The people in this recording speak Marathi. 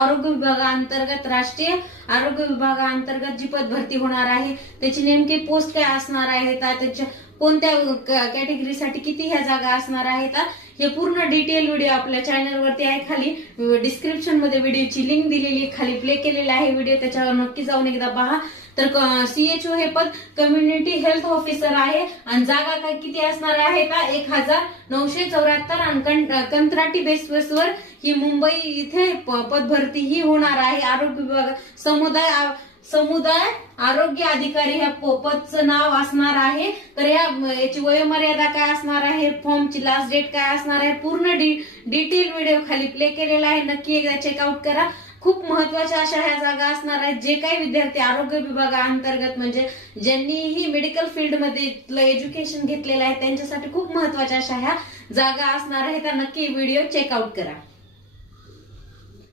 आरोग्य विभागाअंतर्गत राष्ट्रीय आरोग्य विभागाअंतर्गत जी पद भरती होणार आहे त्याची नेमकी पोस्ट काय असणार आहे, त्याच्या कोणत्या कॅटेगरीसाठी किती ह्या जागा असणार आहेत, हे पूर्ण डिटेल व्हिडिओ आपल्या चॅनलवरती आहे. खाली डिस्क्रिप्शन मध्ये व्हिडिओची लिंक दिलेली, खाली प्ले केलेला आहे व्हिडिओ, त्याच्यावर नक्की जाऊन एकदा पहा. तर CHO हे पद कम्युनिटी हेल्थ ऑफिसर आहे आणि जागा काय किती असणार आहेत 1974 आणि कंत्राटी बेसवर ही मुंबई इथे पद भरती ही होणार आहे. आरोग्य विभाग समुदाय आरोग्य अधिकारी ह्या पदचं नाव असणार आहे. तर याची वयोमर्यादा काय असणार आहे, फॉर्मची लास्ट डेट काय असणार आहे, पूर्ण डिटेल व्हिडिओ खाली प्ले केलेला आहे, नक्की एकदा चेकआउट करा. खूप महत्वाच्या अशा ह्या जागा असणार आहेत. जे काही विद्यार्थी आरोग्य विभागाअंतर्गत म्हणजे ज्यांनीही मेडिकल फील्ड मध्ये एज्युकेशन घेतलेलं आहे त्यांच्यासाठी खूप महत्वाच्या अशा ह्या जागा असणार आहेत. नक्की व्हिडिओ चेकआउट करा.